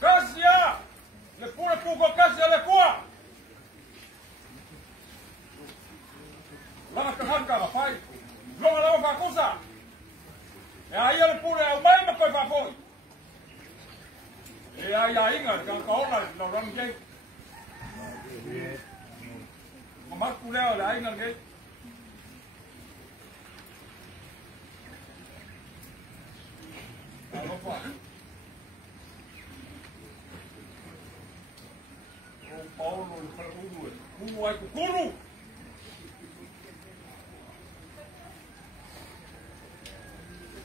Kasia! Lepua pugo kasia lepua! Lama kahangka ba pai? Longa lama fakusa. Ya ia lepua au mai ma koi fakoi. Ya ingat kan kau na orang jeng. Mamak kuleo la ingat ke. Apa? Paulo Carlos, como é que curu?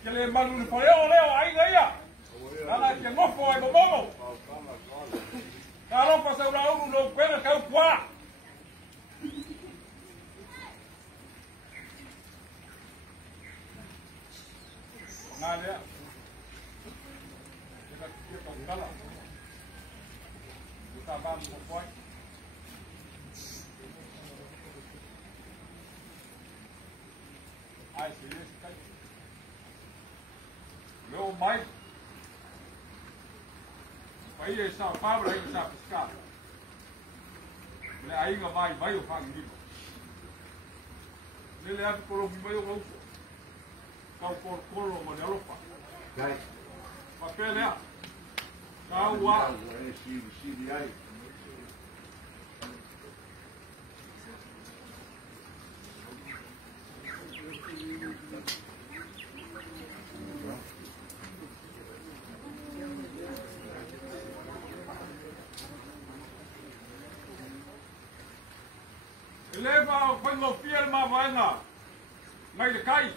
Que ele manda no folhão, Leo, aí aí. Ela que não foi bobo. Kalau pasal orang no pena kau kuat. Nada. Kita kalah. Kita bangun poin. Ai serius kai. Lo mai. Pai esa pabra esa pescar. Le aí nga mai o fang ni. Le ap ko mai o uso. Kau por mo de Europa. Kai. Papel é. Kau wa. CDI. Leva quando firma vai lá. Mas cai.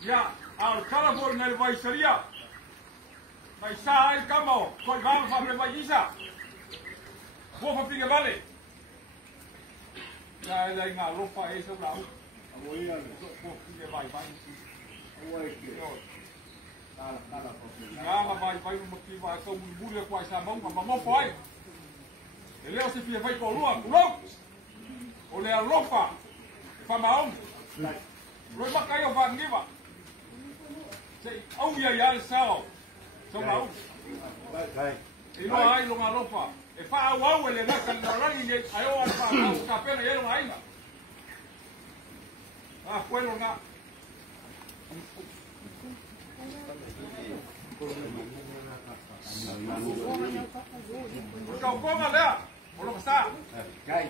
Ya, al calabor nel vai seria. Mas sai camo, coi van fa pre vai isa. Vou fa pinga vale. Ya la nga ropa eso la. Avoia, vou pinga vai. Oi que. Nada vai no motivo vai com bulha com essa mão, mas não foi. Ele se fia vai com lua, oleh alofa, famaon. Rồi bắt cái vàng đi mà. Ông giờ sao? Sao bảo? Ilo ai lo alofa. E fa wow ele na kan na ni ayo al fa ka pena yelo ai ma. Ah, fue lo nga. Kau kau malah. Belum besar. Kai.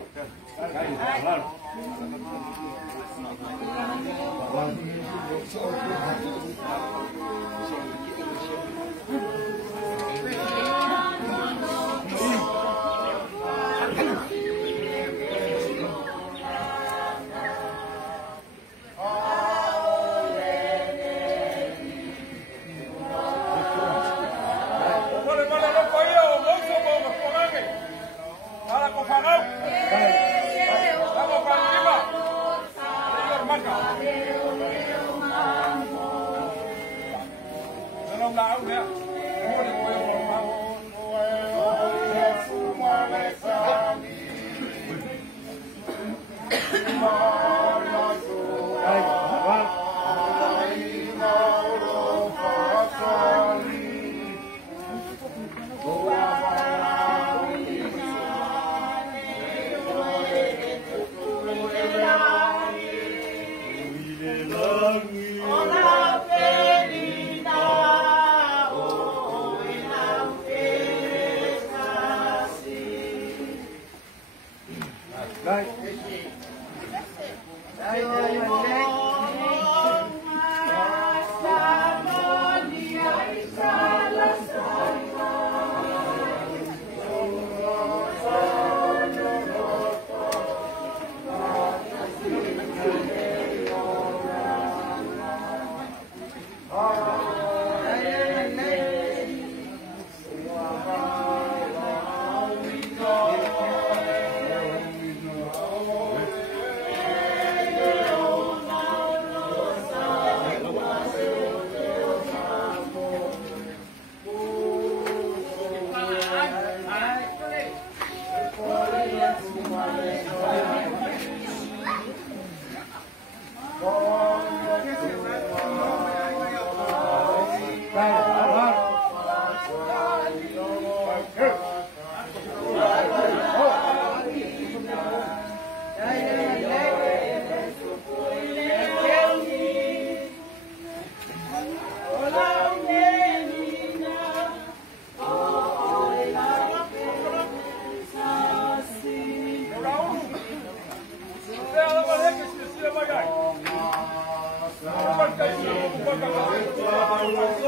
Gracias.